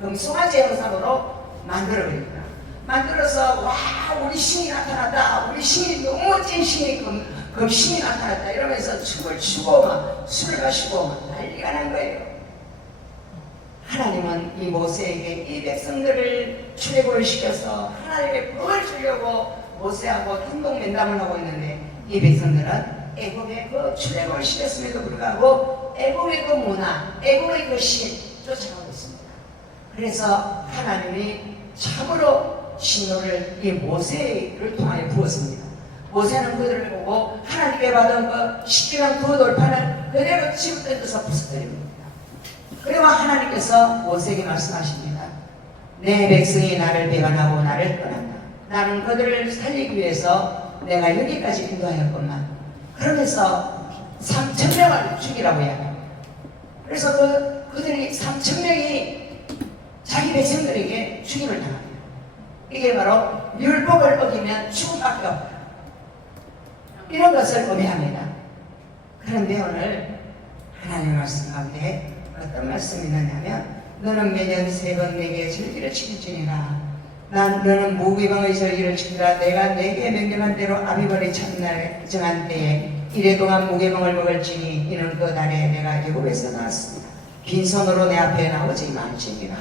금송아지 형상으로 만들어버립니다. 만들어서 와 우리 신이 나타났다, 우리 신이 너무 멋진 신이 금신이 나타났다 이러면서 춤을 추고 막 술을 마시고 막 난리가 난 거예요. 하나님은 이 모세에게 이 백성들을 출애굽을 시켜서 하나님의 복을 주려고 모세하고 행동면담을 하고 있는데, 이 백성들은 애굽의 그 출애굽을 시켰음에도 불구하고 애굽의 그 문화, 애굽의 그 신 쫓아가고 있습니다. 그래서 하나님이 참으로 진노를 이 모세를 통하여 부었습니다. 모세는 그들을 보고 하나님께 받은 그 십계명 두 돌판을 그대로 집어던져서 부숴버립니다. 그리고 하나님께서 모세에게 말씀하십니다. 내 백성이 나를 배반하고 나를 떠난다. 나는 그들을 살리기 위해서 내가 여기까지 인도하였건만, 그러면서 3,000명을 죽이라고 이야기합니다. 그래서 그들이 3,000명이 자기 백성들에게 죽임을 당합니다. 이게 바로 율법을 어기면 죽음밖에 없다, 이런 것을 의미합니다. 그런데 오늘 하나님의 말씀 가운데 어떤 말씀이 있느냐면, 너는 매년 3번 내게 절기를 지킬지니라. 너는 무기방의 절기를 지키라. 내가 내게 명령한 대로 아비벌의 첫날 정한 때에 이래 동안 무게병을 먹을지니 이는 그 달에 내가 애굽에서 나왔습니다. 빈손으로 내 앞에 나오지 말지니라.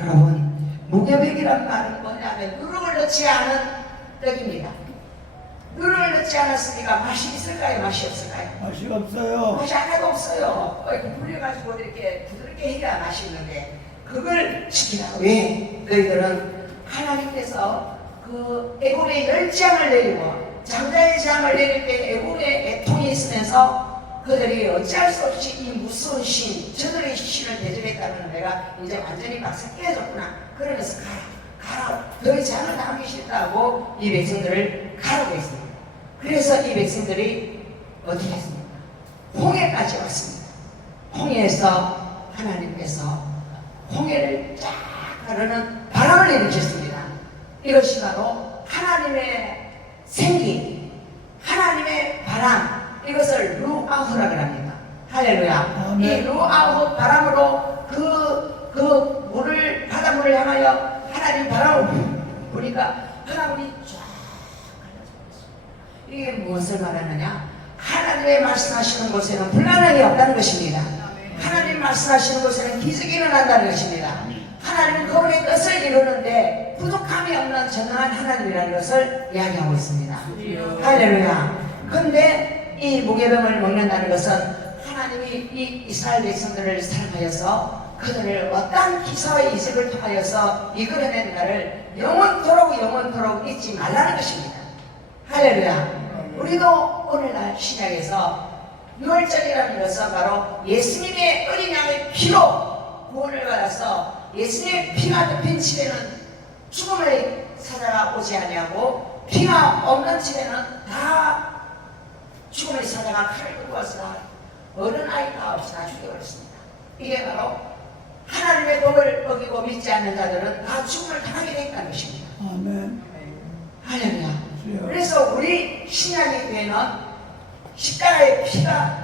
여러분, 무게병이란 말은 뭐냐면 누룩을 넣지 않은 떡입니다. 누룩을 넣지 않았으니까 맛이 있을까요? 맛이 없을까요? 맛이 없어요. 맛이 하나도 없어요. 이렇게 불려가지고 이렇게 부드럽게 해야 맛있는데, 그걸 지키라. 왜? 너희들은 하나님께서 그 애굽의 열장을 내리고 장자의 장을 내릴 때 애굽의 애통이 있으면서 그들이 어찌할 수 없이 이 무서운 신, 저들의 신을 대적했다면 내가 이제 완전히 박살 깨졌구나. 그러면서 가라. 너희 장을 당하기 싫다고 이 백성들을 가라고 했습니다. 그래서 이 백성들이 어떻게 했습니까? 홍해까지 왔습니다. 홍해에서 하나님께서 홍해를 쫙 가르는 바람을 내리셨습니다. 이것이 바로 하나님의 생기, 하나님의 바람, 이것을 루아후라고 합니다. 할렐루야. 이 루아후 바람으로 그 물을, 바닷물을 향하여 하나님 바람을 부니까 바람이 쫙 갈라져. 이게 무엇을 말하느냐? 하나님의 말씀하시는 곳에는 불가능이 없다는 것입니다. 하나님 말씀하시는 곳에는 기적이 일어난다는 것입니다. 하나님은 그분의 뜻을 이루는데 부족함이 없는 전능한 하나님이라는 것을 이야기하고 있습니다. 할렐루야. 그런데 이 무게병을 먹는다는 것은 하나님이 이 이스라엘 백성들을 사랑하여서 그들을 어떠한 기사와 이적을 통하여서 이끌어낸가를 영원토록 잊지 말라는 것입니다. 할렐루야. 우리도 오늘날 신약에서 유월절이라는 것은 바로 예수님의 어린 양의 피로 구원을 받아서 예수님의 피가 덮인 집에는 죽음을 찾아오지 아니하고 피가 없는 집에는 다 죽음을 찾아가 칼을 들고 와서 어른아이가 없이 다 죽여버렸습니다. 이게 바로 하나님의 법을 어기고 믿지 않는 자들은 다 죽음을 당하게 되었다는 것입니다. 아멘. 할렐루야. 그래서 우리 신약의 교회는 십자가의 피가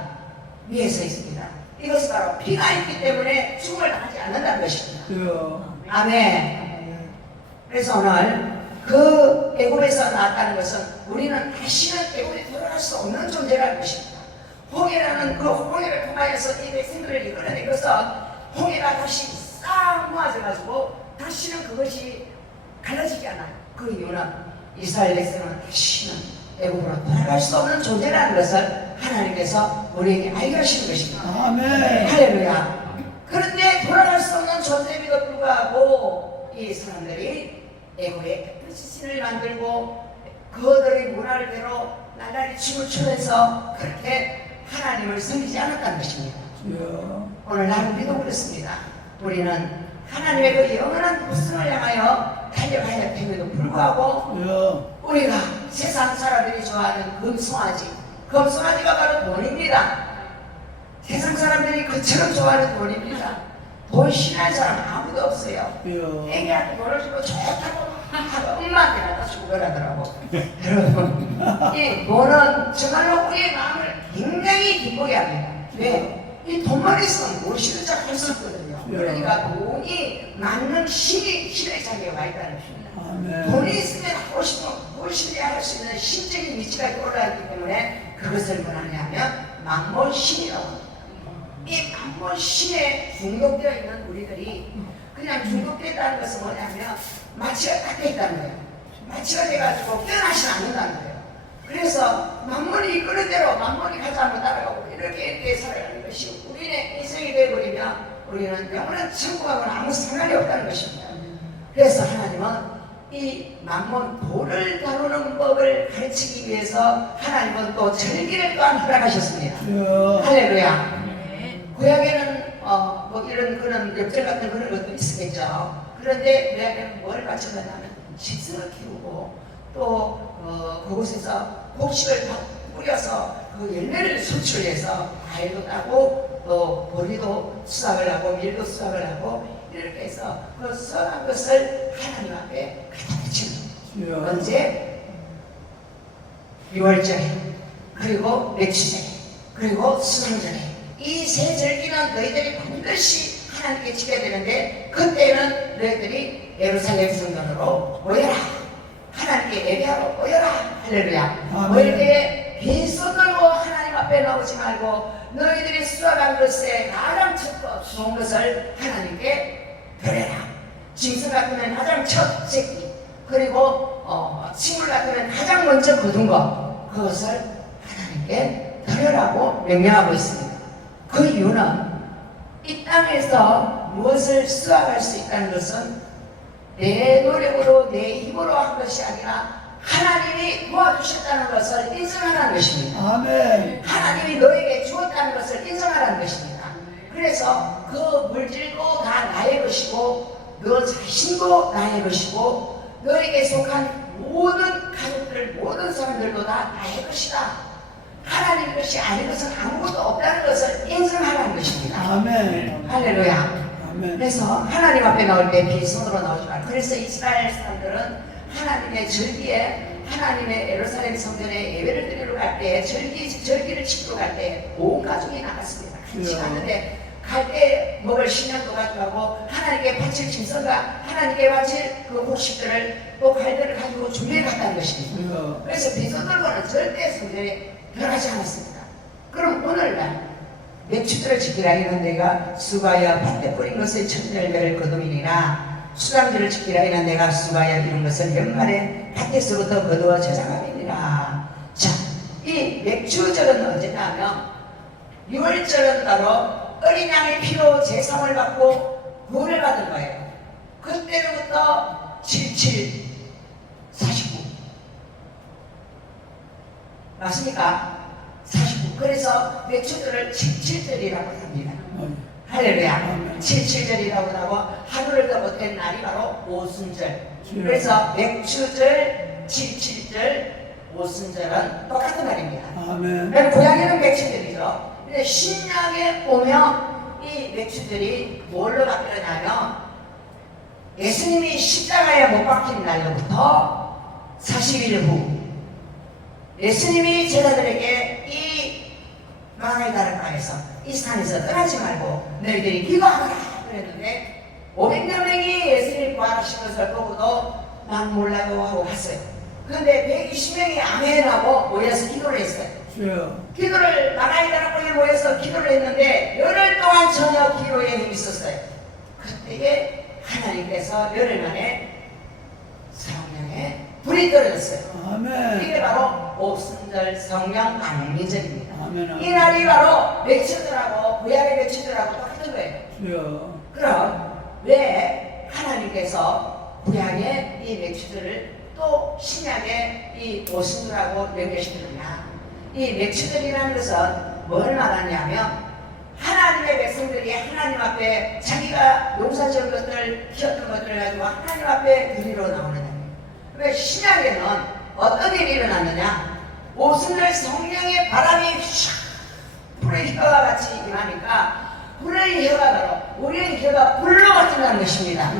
위에 서 있습니다. 이것은 바로 피가 있기 때문에 죽음을 당하지 않는다는 것입니다. 아멘. 그래서 오늘 그 애굽에서 나왔다는 것은 우리는 다시는 애굽에 돌아갈 수 없는 존재라는 것입니다. 홍해라는 그 홍해를 통하여서 이 백성들을 이끌어낸 것은 홍해가 다시 싹 모아져가지고 다시는 그것이 갈라지지 않아요. 그 이유는 이스라엘 백성은 다시는 애굽으로 돌아갈 수 없는 존재라는 것을 하나님께서 우리에게 알게 하시는 것입니다. 아멘. 할렐루야. 그런데 돌아갈 수 없는 존재임에도 불구하고 이 사람들이 애굽의 신을 만들고 그들의 문화대로 나날이 춤을 추면서 그렇게 하나님을 섬기지 않았다는 것입니다. 오늘 날 우리도 그렇습니다. 우리는 하나님의 그 영원한 우승을 향하여 달려가야 됨에도 불구하고 우리가 세상 사람들이 좋아하는 금송아지가 바로 돈입니다. 세상 사람들이 그처럼 좋아하는 돈입니다. 돈 싫어하는 사람 아무도 없어요. 애기한테 돈을 주고 좋다고 엄마한테 갖다 주고 그러더라고. 여러분, 이 돈은 정말로 우리의 마음을 굉장히 기쁘게 합니다. 왜? 이 돈만 있으면 무엇이든지 할 수 있거든요. 그러니까 돈이 맞는 힘의 자리에 와 있다는 것입니다. 아멘. 돈이 있으면 하고 싶은 무엇이든지 할 수 있는 신적인 위치가 올라왔기 때문에 그것을 뭐냐면 만몬신이라고 합니다. 이 만몬신에 중독되어 있는 우리들이 그냥 중독되었다는 것은 뭐냐면 마취가 딱 돼 있다는 거예요. 마취가 돼가지고 깨어나지 않는다는 거예요. 그래서 만몬이 이끄는 대로 만몬이 가자면 따라가고 이렇게 살아가는 것이 우리의 인생이 되어버리면 우리는 영원한 천국하고는 아무 상관이 없다는 것입니다. 그래서 하나님은 이 만몬 돌을 다루는 법을 가르치기 위해서 하나님은 또 절기를 또한 허락하셨습니다. 할렐루야. 구약에는 뭐 이런 그런 엽절 같은 그런 것도 있었겠죠. 그런데 구약에는 뭘 바쳤냐면 식성을 키우고 또 그곳에서 곡식을 뿌려서 그 열매를 수출해서 과일도 따고 또 보리도 수확을 하고 밀도 수확을 하고 이렇게 해서 그 선한 것을 하나님 앞에 갖다 바치는 언제? 6월절에 그리고 맥주절에 그리고 수상절에 이 세 절기는 너희들이 반드시 하나님께 지켜야 되는데 그때는 너희들이 예루살렘 성전으로 모여라. 하나님께 예배하러 모여라. 할렐루야. 모일 때에 빈손 들고 하나님 앞에 나오지 말고 너희들이 수확한 것에 가장 첫 좋은 것을 하나님께 드려라. 짐승 같으면 가장 첫 새끼 그리고 식물 같으면 가장 먼저 거둔 것 그것을 하나님께 드려라고 명령하고 있습니다. 그 이유는 이 땅에서 무엇을 수확할 수 있다는 것은 내 노력으로 내 힘으로 한 것이 아니라 하나님이 도와주셨다는 것을 인정하라는 것입니다. 아멘. 하나님이 너에게 주었다는 것을 인정하라는 것입니다. 그래서 그 물질도 다 나의 것이고 너 자신도 나의 것이고 너에게 속한 모든 가족들 모든 사람들도 다 나의 것이다. 하나님 것이 아닌 것은 아무것도 없다는 것을 인정하라는 것입니다. 아멘. 할렐루야. 아멘. 그래서 하나님 앞에 나올 때 빈손으로 나오지 말고 그래서 이스라엘 사람들은 하나님의 절기에 하나님의 예루살렘 성전에 예배를 드리러 갈 때 절기를 지키러 갈 때 온 가족이 나갔습니다. 같이 갔는데 갈 때 먹을 식량도 가져가고 하나님께 바칠 짐승과 하나님께 바칠 그 곡식들을 또 갈대를 가지고 준비해 갔다는 것입니다. 그래서 빈손 들고는 절대 성전에 들어가지 않았습니다. 그럼 오늘날 맥주들을 지키라 이는 내가 수가야 밭에 뿌린 것의 첫 열매를 거두이니라 수강들을 지키라 이는 내가 수가야 이룬 것을 연말에 밭에서부터 거두어 저장함이니라. 자, 이 맥주절은 언제냐 하면 6월절은 바로 어린 양의 피로 제상을 받고 구원을 받은 거예요. 그때로부터 77, 49 맞습니까? 49. 그래서 맥주절을 77절이라고 합니다. 할렐루야. 77절이라고 하고 하루를 더 못한 날이 바로 오순절. 그래서 맥주절, 77절, 오순절은 똑같은 날입니다. 아멘. 고향에는 맥주절이죠. 근데 신약에 보면 이 맥주절이 뭘로 바뀌었냐면 예수님이 십자가에 못 박힌 날로부터 40일 후 예수님이 제자들에게 이 마가다락방에서 이 산에서 떠나지 말고 너희들이 기도하라 그랬는데 500여 명이 예수님 부활하신 것을 보고도 난 몰라요 하고 갔어요. 그런데 120명이 아멘하고 모여서 기도를 했어요. 기도를 마가다락방에 모여서 기도를 했는데 열흘 동안 전혀 기도에 힘이 있었어요. 그때에 하나님께서 열흘 만에 성령에 불이 떨어졌어요. 아멘. 이게 바로 오순절 성령 강림절입니다. 아멘. 이 날이 바로 맥주들하고 구약의 맥주들하고 똑같은 거예요. 그럼 왜 하나님께서 구약의 이 맥주들을 또 신약의 이 오순절하고 연결시키느냐? 이 맥주들이라는 것은 뭘 말하냐면 하나님의 백성들이 하나님 앞에 자기가 용사지은 것들 키웠던 것들을 가지고 하나님 앞에 드리러 나오는 거예요. 왜 신약에는 어떤 일이 일어났느냐? 오순절 성령의 바람이 샥 불의 혀와 같이 임하니까 불의 혀가 바로 우리의 혀가 불로 같은다는 것입니다.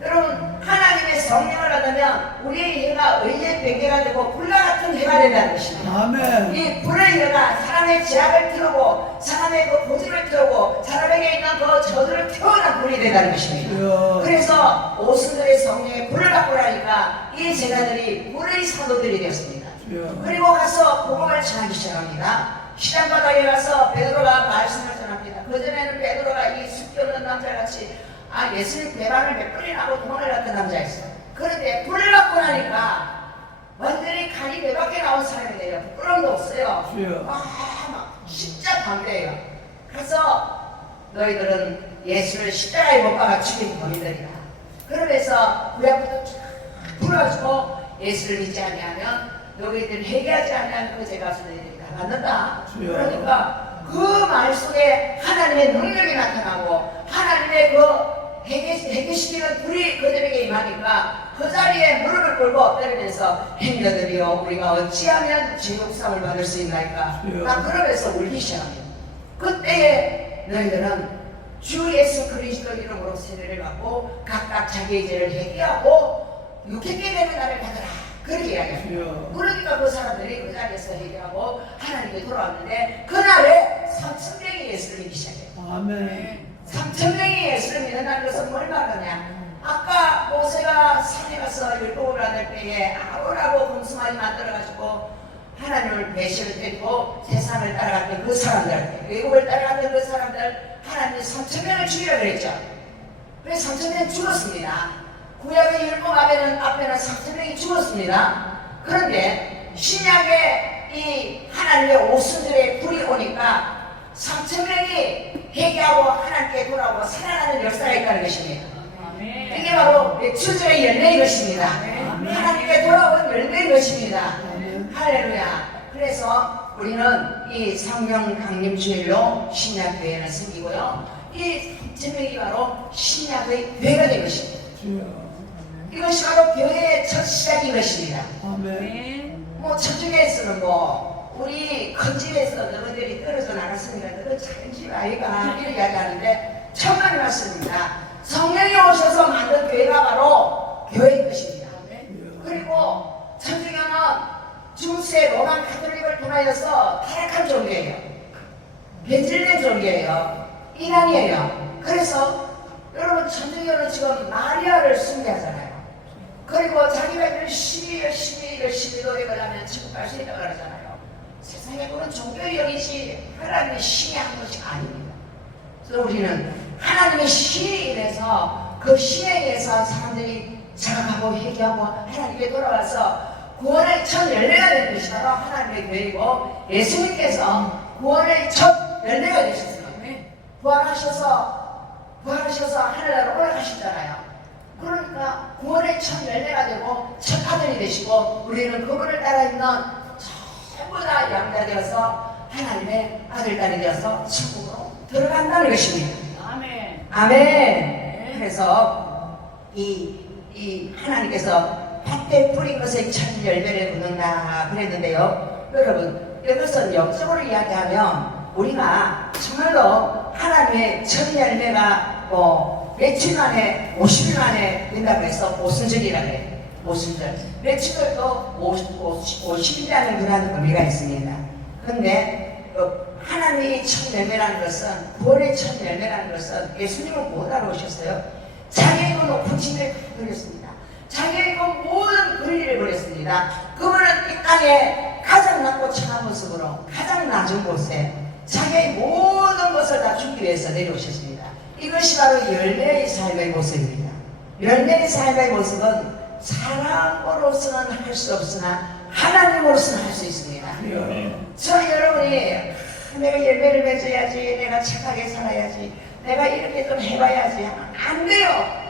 여러분 하나님의 성령을 받으면 우리의 혀가 의의 베개가 되고 불과 같은 혀가 된다는 것입니다. 아멘. 이 불의 혀가 사람의 죄악을 태우고 사람의 그 고집을 태우고 사람에게 있는 그 저주를 태우는 불이 된다는 것입니다. 주여. 그래서 오순절의 성령의 불을 받고 나니까 이 제자들이 불의 사도들이 되었습니다. 주여. 그리고 가서 복음을 전하기 시작합니다. 시장바닥에 가서 베드로가 말씀을 전합니다. 그전에는 베드로가 이 숫기 없는 남자같이 예수님 대박을 몇 번이나 하고 도망을 남자였어. 그런데 불을 받고 나니까 완전히 간이 배 밖에 나온 사람이 돼요. 부끄러움도 없어요. 주여. 막 진짜 담대해요. 그래서 너희들은 예수를 십자가에 못 박아 죽인 범인들이다. 그러면서 구약부터 쫙 풀어주고 예수를 믿지 아니하면 너희들 회개하지 않으면 그 죄가 너희들이 다 받는다. 주여. 그러니까 그 말 속에 하나님의 능력이 나타나고 하나님의 그 회개시키는 불이 그들에게 임하니까 그 자리에 무릎을 꿇고 엎드리면서 행여들이여 우리가 어찌하면 죄옥상을 받을 수 있나이까. 나 그러면서 울기 시작합니다. 그때에 너희들은 주 예수 그리스도 이름으로 세례를 받고 각각 자기의 죄를 회개하고 육행게 되는 날을 받으라. 그렇게 이야기합니다. 그러니까 그 사람들이 그 자리에서 회개하고 하나님께 돌아왔는데 그날에 3,000명이 예수를 믿기 시작해요. 아멘. 3,000명이 예수를 믿는다는 것은 뭘 말하냐? 아까 모세가 산에 가서 율법을 받을 때에 아론하고 금수마이 만들어가지고 하나님을 배신했고 세상을 따라갔던 그 사람들, 외국을 따라갔던 그 사람들, 하나님이 3,000명을 죽이라 그랬죠. 그래서 3,000명이 죽었습니다. 구약의 율법 앞에는 3,000명이 죽었습니다. 그런데 신약의 이 하나님의 오순절에 불이 오니까 3,000명이 회개하고 하나님께 돌아오고 살아나는 역사가 있다는 것입니다. 이게 바로 추수의 열매인 것입니다. 하나님께 돌아온 열매인 것입니다. 할렐루야. 그래서 우리는 이 성령 강림 주일로 신약교회는 생기고요. 이 3,000명이 바로 신약의 교회가 된 것입니다. 이것이 바로 교회의 첫 시작인 것입니다. 아멘. 뭐 천주교에서는 뭐 우리 큰 집에서 너희들이 떨어져 나갔으니까 너희 작은 집 아이가 이렇게 이야기하는데 천만이 맞습니다. 성령이 오셔서 만든 교회가 바로 교회인 것입니다. 그리고 천주교는 중세 로만 가톨릭을 통하여서 타락한 종교예요. 변질된 종교예요. 이단이에요. 그래서 여러분 천주교는 지금 마리아를 숭배하잖아요. 그리고 자기가 열심히 노력을 하면 지금 갈 수 있다고 그러잖아요. 세상에 그건 종교의 영이지 하나님의 신이 한 것이 아닙니다. 그래서 우리는 하나님의 신이 인해서 그 신에 의해서 사람들이 자각하고 회개하고 하나님께 돌아와서 구원의 첫 열매가 된 것이 바로 하나님의 교회이고 예수님께서 구원의 첫 열매가 되셨어요. 부활하셔서 하늘나라로 올라가시잖아요. 그러니까 구원의 첫 열매가 되고 첫 아들이 되시고 우리는 그분을 따라 있는 전부 다 양자 되어서 하나님의 아들, 딸이 되어서 천국으로 들어간다는 것입니다. 아멘. 아멘. 그래서 이 하나님께서 밭에 뿌린 것의 첫 열매를 거둔다 그랬는데요. 여러분 이것은 영적으로 이야기하면 우리가 정말로 하나님의 첫 열매가 며칠 만에 50일 만에 된다고 해서 오순절이라고 해요. 오순절. 며칠도 50일이라는 그런 의미가 있습니다. 그런데 하나님의 첫 열매라는 것은 구원의 첫 열매라는 것은 예수님은 못 알아오셨어요. 자기의 그 높은 짐을 버렸습니다. 자기의 그 모든 권리를 버렸습니다. 그분은 이 땅에 가장 낮고 천한 모습으로 가장 낮은 곳에 자기의 모든 것을 다 주기 위해서 내려오셨습니다. 이것이 바로 열매의 삶의 모습입니다. 열매의 삶의 모습은 사람으로서는 할 수 없으나 하나님으로서는 할 수 있습니다. 저 여러분이 내가 열매를 맺어야지, 내가 착하게 살아야지, 내가 이렇게 좀 해봐야지 안 돼요.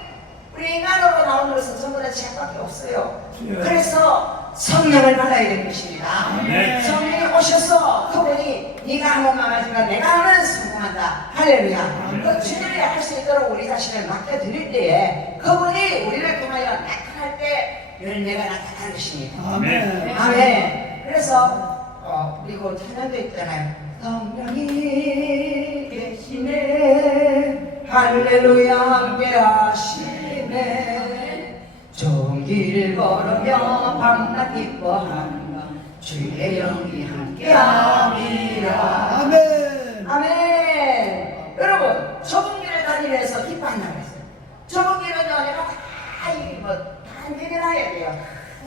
우리 인간으로 나오는 것은 전부 다 죄밖에 없어요. 그래서 성령을 받아야 되는 것입니다. 성령이 오셔서 그분이 네가 하면 망하지만 내가 하면 성공한다. 할렐루야. 그 주님이 할 수 있도록 우리 자신을 맡겨드릴 때에 그분이 우리를 통하여 나타날 때 열매가 나타나는 것입니다. 아멘. 아멘. 그래서 그리고 찬양도 있잖아요. 성령이 계시네 할렐루야 함께 하시네 종기 길 걸으며 밤낮 기뻐하는가 주의 영이 함께함이라. 아멘. 아멘. 여러분 좁은 길을 다니면서 기뻐한다고 했어요. 좁은 길은요 내가 다 내려놔야 돼요.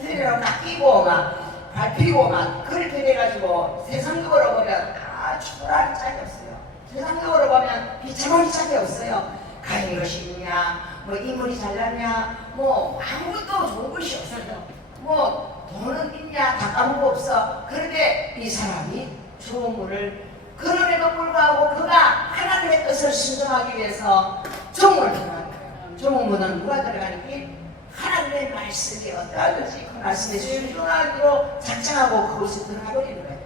내려 다 끼고 막 밟히고 막 그렇게 돼가지고 세상적으로 보면 다 초라하기 짝이 없어요. 세상적으로 보면 비참하기 짝이 없어요. 가진 것이 있냐, 뭐 인물이 잘났냐, 뭐 아무것도 좋은 것이 없어요. 뭐 돈은 있냐, 다 까먹고 없어. 그런데 이 사람이 좋은 물을 그럼에도 불구하고 그가 하나님의 뜻을 순종하기 위해서 종을 들어가는 거예요. 종은 뭐는 누가 들어가는 길? 하나님의 말씀이 어떠하든지 그 말씀에 순종하기로 작정하고 그곳에 들어가 버리는 거예요.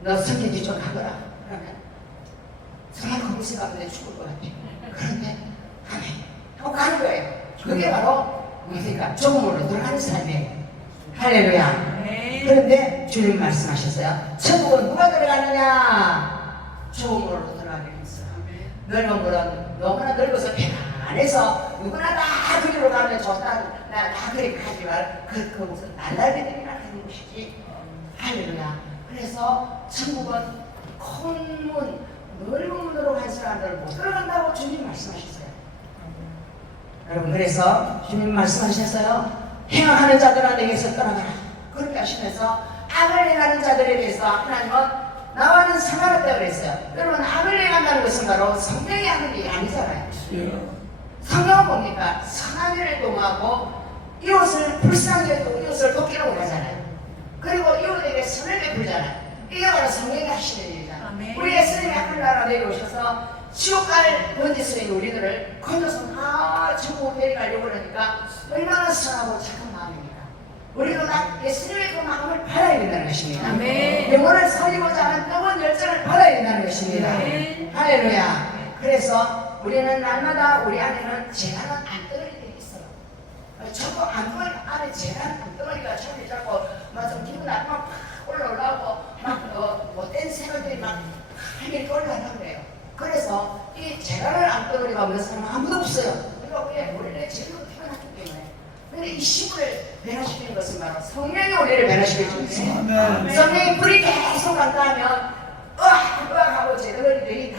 너 성경지 좀 가거라. 그러면 정말 그곳에 가면 내 죽을 것 같아. 그런데 아멘 하고 가는 거예요. 그게 바로 뭡니까? 종으로 들어가는 삶이에요. 할렐루야. 네. 그런데 주님 말씀하셨어요. 천국은 누가 들어가느냐? 종으로 들어가게 했어요. 넓은 물은 너무나 넓어서 편안해서 누구나 다 그리로 가면 좋다. 나 그리 가지만 그곳은 날라리들이나 가는 곳이지. 할렐루야. 그래서 천국은 큰 문, 넓은 문으로 간 사람들을 못 들어간다고 주님 말씀하셨어요. 여러분 그래서 주님 말씀하셨어요. 행하는 자들에게서 떠나가라. 그렇게 하시면서 악을 행하는 자들에 대해서 하나님은 나와는 상관없다고 그랬어요. 여러분 악을 행한다는 것은 바로 성령이 하는 일이 아니잖아요. 성령은 뭡니까? 선한 일을 도모하고 이웃을 불쌍히 여기고 이웃을 돕기로 원하잖아요. 그리고 이웃에게 선을 베풀잖아요. 이게 바로 성령이 하시는 일이잖아요. 아멘. 우리 예수님이 하늘나라 내려오셔서 지옥 갈 번지수인 우리들을 건져서 다 천국으로 데려가려고 그러니까 얼마나 선하고 착한 마음입니까? 우리도 다 예수님의 그 마음을 받아야 된다는 것입니다. 아멘. 영혼을 살리고자 하는 뜨거운 열정을 받아야 된다는 것입니다. 아멘. 할렐루야. 그래서 우리는 날마다 우리 안에는 재난은 안덩어리가 있어요. 저도 안덩어리 안에 재난 안덩어리가 처음에 자꾸 막 좀 기분 나쁘면 팍 올라오고 막 못된 생각들이 막 하늘에 올라가는 거예요. 그래서 이 재난을 안덩어리가 없는 사람은 아무도 없어요. 우리가 왜 원래 제대로 태어났기 때문에. 근데 이 시골을 변화시키는 것은 바로 성령이 우리를 변화시킬 줄 있어요. 아멘. 성령이 불이 계속 간다면 하고 재덩어리들이 다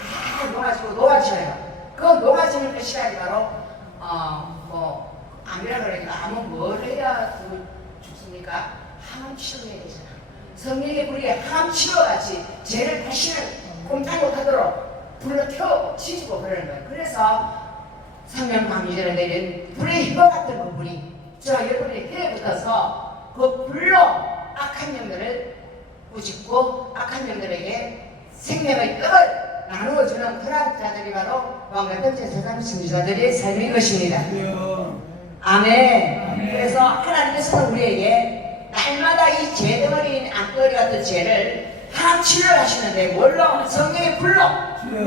녹아져요. 그 녹아지는 그 시간이 바로 암이라 그러니까 암은 뭘 해야 죽습니까? 항암 치료해야 되잖아. 성령의 불이 항암 치료같이 죄를 다시는 꼼짝 못하도록 불로 태우고 치주고 그러는 거예요. 그래서 성령 강의전에 내린 불의 휘거 같은 그 불이 여러분의 폐에 붙어서 그 불로 악한 영들을 꾸짖고 악한 영들에게 생명의 떡을 나누어주는 그런 자들이 바로 왕과 번째 세상 승리자들의 삶인 것입니다. 아멘. 그래서 하나님께서는 우리에게 날마다 이 죄덩어리인 악덩어리 같은 죄를 하나님 치료를 하시는데 뭘로? 성령의 불로.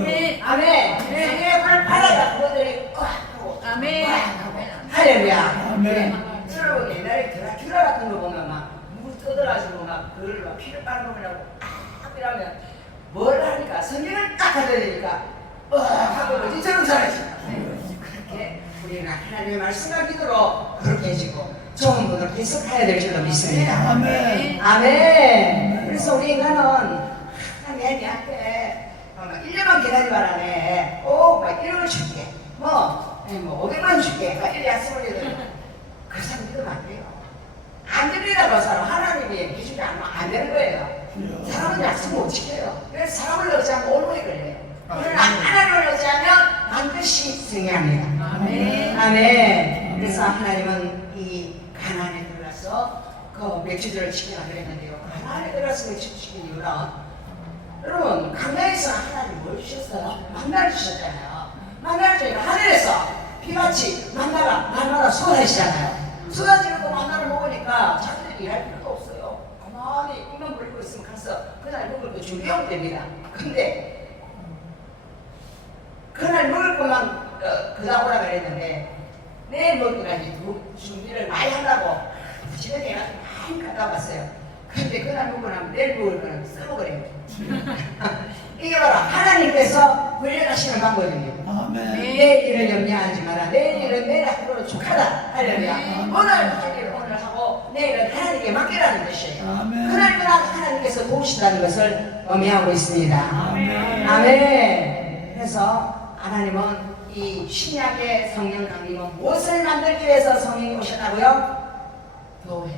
네. 아멘. 성령의 불을 받아야 그것들이 하고 아멘. 하고 할렐루야. 아멘. 여러분 옛날에 드라큘라 같은 거 보면 막 물 뜯어가지고 막 그걸 막 피를 빨는 거라고 이러면 뭘 하니까 성령을 딱 받아야 되니까 하고 어디처럼 살아야지. 그렇게 우리는 하나님의 말씀과 기도로 그렇게 해주고 좋은 분을 계속 해야 될 줄로 믿습니다. 아멘. 아멘. 그래서 우리 인간은 하나님한테 1년만 기다리바라네. 막 1억을 줄게. 뭐 500만 줄게. 이렇게 약속을 해도 그 사람 믿으면 안 돼요. 안 됩니다. 그 사람 하나님이 해주지 않으면 안 되는 거예요. 사람은 약속 못 지켜요. 그래서 사람을 의지하면 올무이 걸려요. 그러나 하나님을 의지하면 반드시 승리합니다. 아멘. 아멘. 그래서 하나님은 이 가나안에 들어가서 그 맥주들을 지키라 그랬는데요. 가나안에 들어가서 맥주 지킨 이유는 여러분 강나에서 하나님 뭘 주셨어요? 만나를 주셨잖아요. 만나를 주니까 하늘에서 비같이 만나가 날마다 쏟아지잖아요. 쏟아지는 거 만나를 먹으니까 자기들이 일할 필요도 없어요. 가만히 입만 벌리고 있으면 가서 그날 먹을 거 준비하면 됩니다. 근데 그날 먹을 것만 그다 오라 그랬는데 내일 먹기까지 준비를 많이 한다고 집에 가서 많이 갖다 왔어요. 근데 그날 먹고 나면 내일 먹을 거는 써먹으래요. 이게 바로 하나님께서 훈련하시는 방법입니다. 네. 내일 일을 염려하지 마라. 내일 일은 내일 하루로 족하다. 할렐루야. 네. 오늘 할 일을 오늘 하고 내일은 하나님께 맡기라는 것이에요. 아멘. 그날그날 하나님께서 도우신다는 것을 의미하고 있습니다. 아멘. 아멘. 그래서 하나님은 이 신약의 성령 강림은 무엇을 만들기 위해서 성령이 오셨다고요? 교회.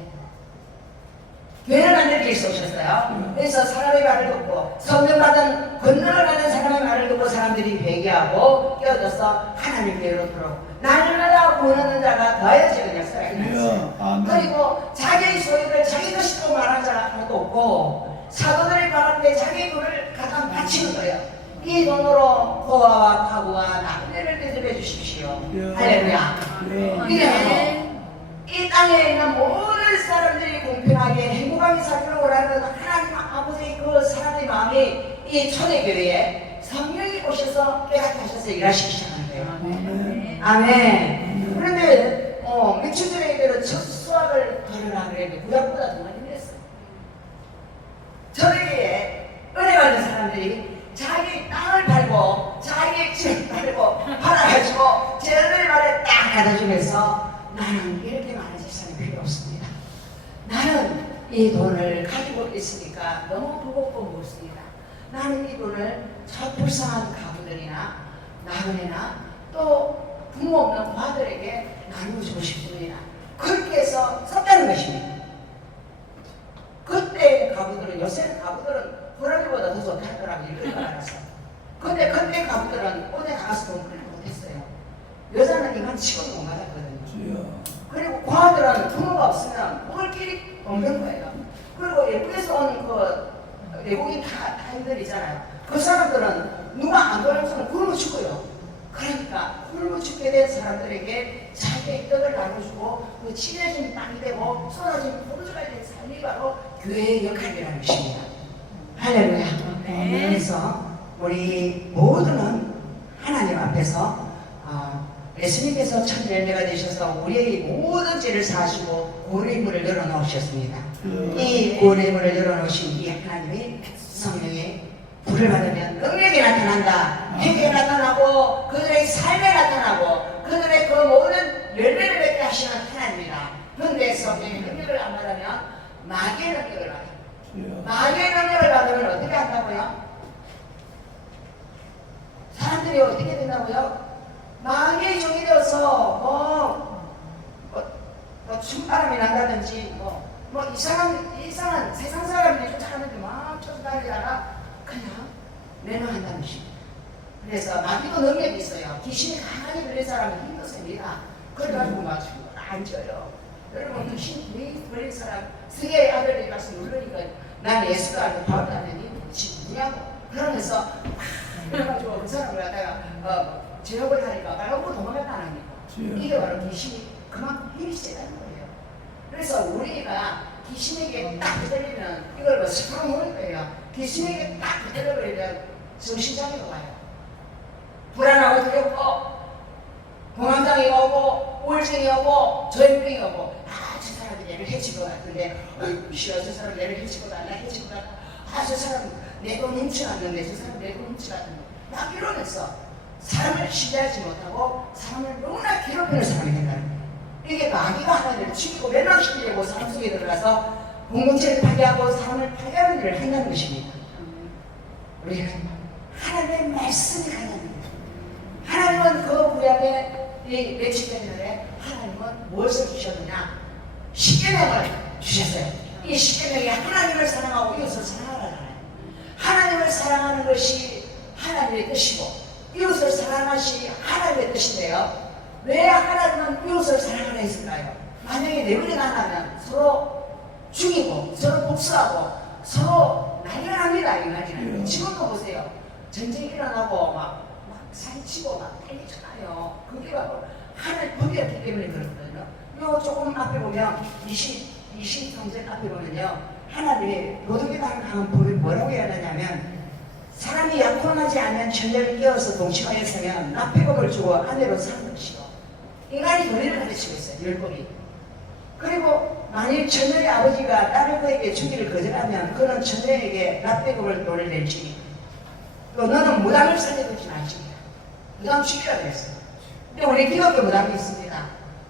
교회를 만들기 위해서 오셨어요. 그래서 사람의 말을 듣고 성령 받은 권능을 받은 사람의 말을 듣고 사람들이 회개하고 깨어져서 하나님 교회로 들어오고 날마다 구원하는 자가 더해지는 역사가 일어났어요. 그리고 자기의 소유를 자기 것이라고 말하는 자가 하나도 없고 사도들이 말할 때 자기의 돈을 갖다 바치는 거예요. 이 돈으로 고아와 가구와 나그네를 대접해 주십시오. 할렐루야. 이래 이 땅에 있는 모든 사람들이 공평하게 행복하게 살기를 원하는 하나님 아버지의 그 사람의 마음이 이 초대교회에 성령이 오셔서 깨닫게 하셔서 일하시기 시작하는 거예요. 아멘. 그런데 며칠 전에 이대로 첫 수학을 걸으라 그랬는데 구약보다 더 많이 냈어요. 초대교회에 은혜 받는 사람들이 자기 땅을 팔고 자기 집을 팔고 팔아가지고 제 은혜 말에 딱 받아주면서 나는 이렇게 많은 재산이 필요 없습니다. 나는 이 돈을 가지고 있으니까 너무 버겁고 무겁습니다. 나는 이 돈을 저 불쌍한 가부들이나 나그네나 또 부모 없는 부하들에게 나누어주고 싶습니다. 그렇게 해서 썼다는 것입니다. 그때 가부들은 요새 가부들은 호랑이보다 더 좋다는 거라고 이렇게 알았어. 근데 그때 가부들은 어디 가서 돈 벌지 못했어요. 여자는 이만 치고도 못 맞았거든요. 그리고 과들은 부모가 없으면 먹을 길이 없는 거예요. 그리고 외국에서 온 그 외국인 타인들 있잖아요. 그 사람들은 누가 안 돌아오면 굶어 죽어요. 그러니까 굶어 죽게 된 사람들에게 자기의 떡을 나눠주고 그 친해진 땅이 되고 쏟아진 포도주가 된 삶이 바로 교회의 역할이라는 것입니다. 할렐루야. 그래서 우리 모두는 하나님 앞에서 예수님께서 첫 열매가 되셔서 우리의 모든 죄를 사하시고 구원의 문을 열어놓으셨습니다. 이 구원의 문을 열어놓으신 이 하나님의 성령의 불을 받으면 능력이 나타난다. 회개가 나타나고 그들의 삶에 나타나고 그들의 그 모든 열매를 맺게 하시는 하나님이다. 그런데 성령의 능력을 안 받으면 마귀의 능력을 받아요. 마귀의 능력을 받으면 어떻게 한다고요? 사람들이 어떻게 된다고요? 마귀의 종이 되어서 춤바람이 난다든지 이상한 세상 사람들이 쫓아가는데 막 쫓아다니다가 그냥 매너한다는 것입니다. 그래서 마귀도 능력이 있어요. 귀신이 강하게 들린 사람은 힘들습니다. 그래가지고 막 앉아요. 여러분 귀신이 들린 사람 세계의 아들이 가서 누르니까 난 예수가 아니고 바울도 아니니 지금 뭐냐고 그러면서 그래가지고 그 사람을 갖다가 제압을 하니까 말하고 도망갔다 안 합니까? 이게 바로 귀신이 그만큼 힘이 세다는 거예요. 그래서 우리가 귀신에게 딱 흔들리면 이걸 스프로 모를 거예요. 귀신에게 딱 흔들려버리면 정신장애가 와요. 불안하고 두렵고 공황장애 오고 우울증이 오고 조현병이 오고 저 사람이 얘를 해칠 것 같은데 싫어 저 사람 얘를 해칠 것 같나 해칠 것 같나 저 사람 내 돈 훔쳐갔는데 저 사람 내 돈 훔쳐갔는데 막 이러면서 사람을 신뢰하지 못하고 사람을 너무나 괴롭히는 사람이 된다는 거예요. 이게 마귀가 하나님을 죽이고 멸망시키려고 사람 속에 들어가서 공동체를 파괴하고 사람을 파괴하는 일을 한다는 것입니다. 우리는 하나님의 말씀이 가는 거예요. 하나님은 그 구약의 며칠 전에 하나님은 무엇을 주셨느냐? 십계명을 주셨어요. 이 십계명이 하나님을 사랑하고 이웃을 사랑하라잖아요. 하나님을 사랑하는 것이 하나님의 뜻이고 이웃을 사랑하시 하나님의 뜻인데요. 왜 하나님은 이웃을 사랑하라 했을까요? 만약에 내버려 놔두면 서로 죽이고 서로 복수하고 서로 난리가 납니다. 인간이라는 지금도 보세요. 전쟁이 일어나고 막 사기치고 막 때리잖아요. 그게 바로 하나님 법이었기 때문에 그렇거든요. 요 조금 앞에 보면 20성전 앞에 보면요. 하나님의 도덕에 강한 법이 뭐라고 해야 하냐면 사람이 약혼하지 않으면 처녀를 깨어서 동침하여 서면 납폐법을 주고 아내로 사는 것이고 인간이 권리를 가르치고 있어요. 율법이. 그리고 만일 처녀의 아버지가 딸을 그에게 주기를 거절하면 그는 처녀에게 납폐법을 돈을 낼지 또 너는 무당을 살려두지 말지니라. 무당 죽이라 그랬어요. 근데 우리 기독교 무당이 있습니다.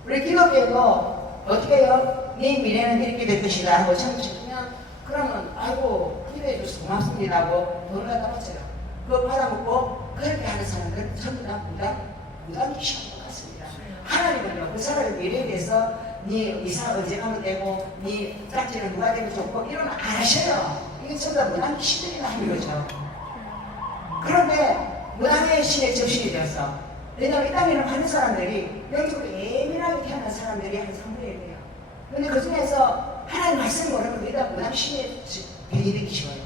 우리 기독교도 어떻게 해요? 네 미래는 이렇게 될 것이다 하고 참 죽으면 그러면 아이고 기도해 줘서 고맙습니다 하고 돈을 갖다 바쳐요. 그거 받아먹고 그렇게 하는 사람들은 전부 다 무당이 시험을 같습니다. 하나님은요 그 사람의 미래에 대해서 네 이사 언제 가면 되고 네 짝지는 누가 되면 좋고 이러면 안 하셔요. 이게 전부 다 무당이 시들이나 하는 거죠. 그런데 무당의 신의 접신이 되어서 왜냐하면 이 땅에는 많은 사람들이 영적으로 예민하게 태어난 사람들이 한 3분의 1이에요. 그런데 그 중에서 하나님 말씀 모르면 우리가 무당 신의 병이 되기 쉬워요.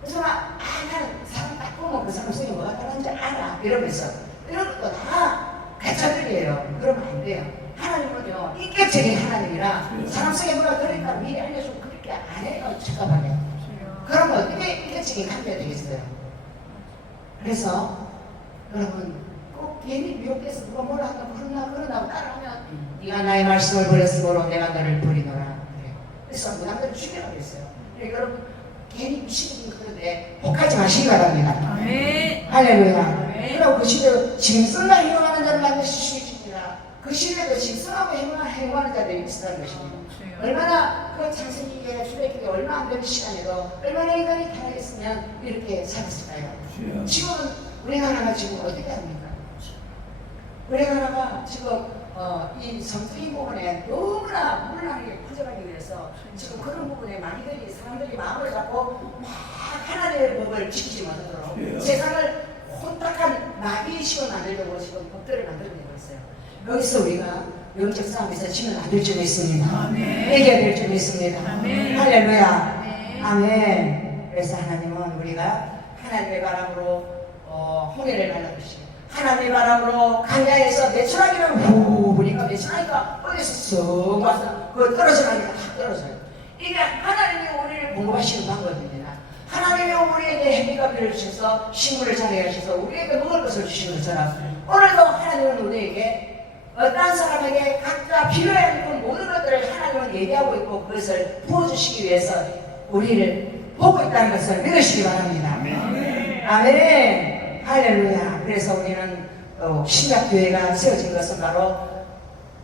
그래서 막 나는 사람 딱 보면 그 사람 속에 뭐가 들어간지 알아 이러면서 이런 것도 다 가짜들이에요. 그러면 안 돼요. 하나님은요 인격적인 하나님이라 사람 속에 뭐가 들어있다 미리 알려주고 그렇게 안 해요. 잠깐만요. 그러면 어떻게 인격적인 관계가 되겠어요? 그래서 여러분 꼭 괜히 미혹돼서 누가 뭐라 한다 그러나 따라하면 네가 나의 말씀을 버렸으므로 내가 너를 버리노라 그래요. 그래서 무당들을 죽여라 그랬어요. 그러니까 여러분 괜히 미치는 그런데 혹하지 마시기 바랍니다. 아멘. 할렐루야. 그리고 그 시대 짐승과 행동하는 자를 만드시십니다. 그 시대도 짐승하고 행동하는 자들이 있었다는 것입니다. 얼마나 그 창세기에 출애굽기 얼마 안 되는 시간에도 얼마나 인간이 타락했으면 이렇게 살았을까요? 지금은 우리나라가 지금 어떻게 합니까? 우리나라가 지금 이 성적인 부분에 너무나 물란하게 퍼져가기 위해서 지금 그런 부분에 사람들이 마음을 잡고 막 하나님의 법을 지키지 못하도록 세상을 혼탁한 마귀의식을 만들려고 지금 법들을 만들어내고 있어요. 여기서 우리가 영적 싸움에서 지면 안 될 점이 있습니다. 이겨야 될 점이 있습니다. 할렐루야. 아멘. 그래서 하나님은 우리가 하나님의 바람으로 홍해를 갈라주시고 하나님의 바람으로 강야에서 매출하기를 후 보니까 매출하기가 어디서 쑥 와서 그 떨어져가니까 다 떨어져요. 이게 하나님이 우리를 공급하시는 방법입니다. 하나님이 우리에게 햇빛과 비를 주셔서 식물을 자라게 하셔서 우리에게 먹을 것을 주시는 것처럼 오늘도 하나님은 우리에게 어떤 사람에게 각자 필요한 그 모든 것들을 하나님은 얘기하고 있고 그것을 부어주시기 위해서 우리를 보고 있다는 것을 믿으시기 바랍니다. 아멘. 할렐루야. 그래서 우리는 신약교회가 세워진 것은 바로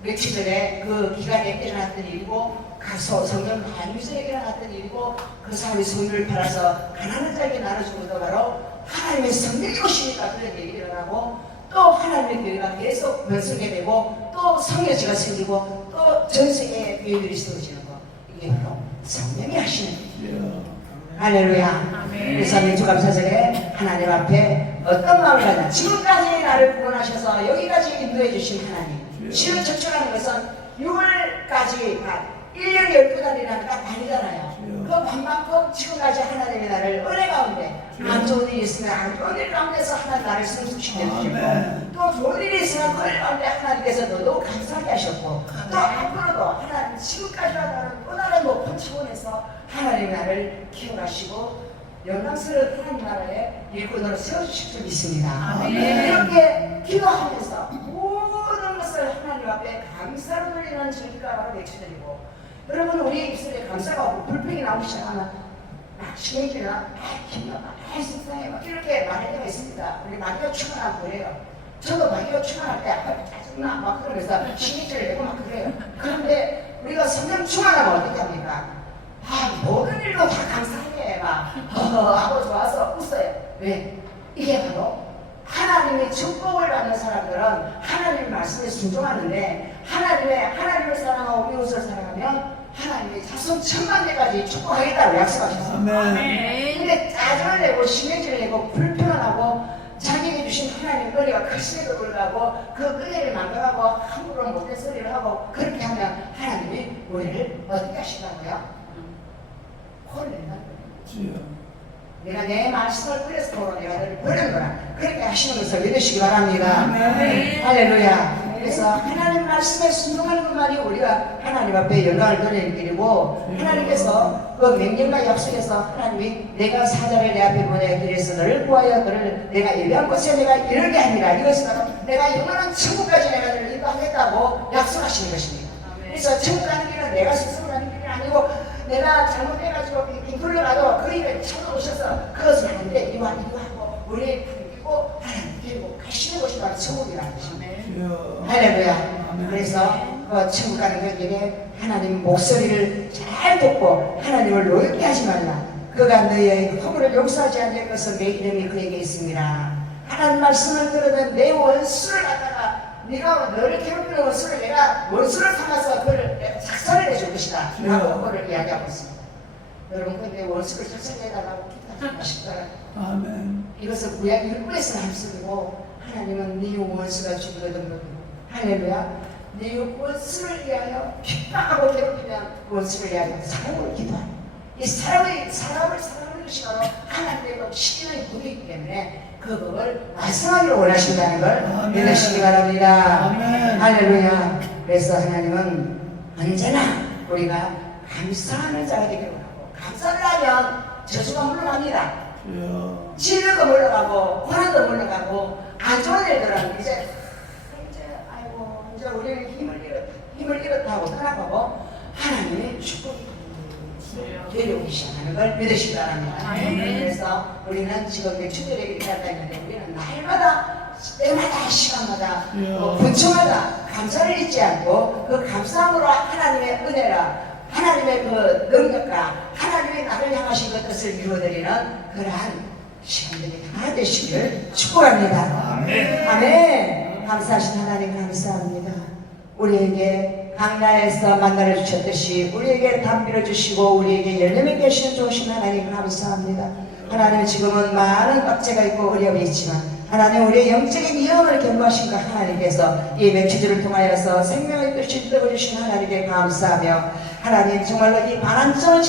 며칠 전에 그 기간에 일어났던 일이고 성전 반유세에 일어났던 일이고 그 사람이 성유를 팔아서 가난한 자에게 나눠준 것도 바로 하나님의 성령이 오시니까 그런 일이 일어나고 또 하나님의 교회가 계속 번성게 되고 또 성교지가 생기고 또 전 세계의 교회들이 세워지는 거 이게 바로 성령이 하시는 일이에요. 할렐루야. 그래서 민주감사절에 하나님 앞에 어떤 마음을 가냐 지금까지 나를 구원하셔서 여기까지 인도해 주신 하나님 실은 적절하는 것은 6월까지 1년 12달이라는 딱 반이잖아요. 그 반만큼 지금까지 하나님의 나를 은혜 가운데 안 좋은 일이 있으면 안 좋은 일 가운데서 하나님 나를 승수시켜 주시고 또 좋은 일이 있으면 그 일 가운데 하나님께서 너도 감사하게 하셨고 또 앞으로도 하나님 지금까지와 다른 또 다른 높은 차원에서 하나님 나를 키워가시고 영광스러운 하나님 나라의 일꾼으로 세워주실 줄 믿습니다. 이렇게 기도하면서 모든 것을 하나님 앞에 감사로 돌리는 절기가 바로 맥주절이고 여러분 우리 입술에 감사가 없고 불평이 나오기 시작하면 막 시행이나 힘들어 속상해 막 이렇게 말할 때가 있습니다. 우리 마귀가 충만하고 그래요. 저도 마귀가 충만할 때 짜증나 막 그러면서 신경질을 내고 막 그래요. 그런데 우리가 성령 충만하면 어떻게 합니까? 모든 일도 다 감사해 막 하고 좋아서 웃어요. 왜? 이게 바로 하나님의 축복을 받는 사람들은 하나님의 말씀에 순종하는데 하나님을 사랑하고 이웃을 사랑하면 하나님의 자손 천만대까지 축복하겠다고 약속하셨어요. 근데 짜증을 내고 신경질을 내고 불편하고 자기에게 주신 하나님 은혜가 크심에도 불구하고 그 은혜를 망각하고 함부로 못된 소리를 하고 그렇게 하면 하나님이 우리를 어떻게 하신다고요? 혼을 낸다는 거예요. 내가 내 말씀을 버렸으므로 내가 너를 버렸노라 그렇게 하시는 것을 믿으시기 바랍니다. 할렐루야. 그래서 하나님 말씀에 순종하는 것만이 우리가 하나님 앞에 영광을 돌리는 길이고 하나님께서 그 명령과 약속에서 하나님이 내가 사자를 내 앞에 보내 길에서 너를 구하여 너를 내가 예배한 곳에 내가 이르게 하니라 이것은 바로 내가 영원한 천국까지 내가 너를 인도하겠다고 약속하시는 것입니다. 그래서 천국 가는 길은 내가 스스로 가는 길이 아니고 내가 잘못해가지고 빙굴려가도 그 일을 찾아오셔서 그것은 아닌데 이와 이거하고 우리의 품기고 하나님 데리고 가시는 것이 바로 천국이라는 것입니다. 아멘. 할렐루야. 그래서 그 천국 가는 그 길에 하나님 목소리를 잘 듣고 하나님을 노엽게 하지 말라. 그가 너희의 허물을 용서하지 않을 것은 내 이름이 그에게 있습니다. 하나님 말씀을 들으면 내 원수를 갖다가 네가 너를 괴롭히는 원수를 내가 원수를 삼아서 그를 내가 작살을 내줄 것이다 라고 그를 이야기하고 있습니다. 여러분 근데 원수를 작살내달라고 기도하지 마시더라. 아멘. 이것은 구약 율법에서 말씀이고 하나님은 네 원수가 죽거든. 할렐루야. 네 원수를 위하여 핍박하고 괴롭히면 원수를 위하여 사랑으로 기도하라. 이 사랑을 사랑하는 것이 바로 하나님의 법 시인의 법이기 때문에 그 법을 말씀하기를 원하신다는 걸 믿으시기 바랍니다. 아멘. 할렐루야. 그래서 하나님은 언제나 우리가 감사하는 자가 되기를 원하고 감사를 하면 저주가 물러갑니다. 주여. 질려도 물러가고 고난도 물러가고 안 좋은 일들은 이제 아이고 이제 우리는 힘을 잃었다고 떠나가고 하나님의 축복이 데려오기 시작하는 걸 믿으시기 바랍니다. 그래서 우리는 지금 주들에 이렇게 한다 했는데 우리는 날마다 때마다 시간마다 분초마다 감사를 잊지 않고 그 감사함으로 하나님의 은혜라 하나님의 그 능력과 하나님의 나를 향하신 그 뜻을 이루어드리는 그러한 시간들이 다 되시기를 축복합니다. 아멘. 감사하신 하나님 감사합니다. 우리에게 강나에서 만나를 주셨듯이 우리에게 담비를 주시고 우리에게 열매맺게 하시는 좋으신 하나님 감사합니다. 하나님 지금은 많은 박제가 있고 어려움이 있지만 하나님 우리의 영적인 영을 견고하신 것 하나님께서 이 메시지를 통하여서 생명의 뜻을 떠주신 하나님께 감사하며 하나님 정말로 이 반환점을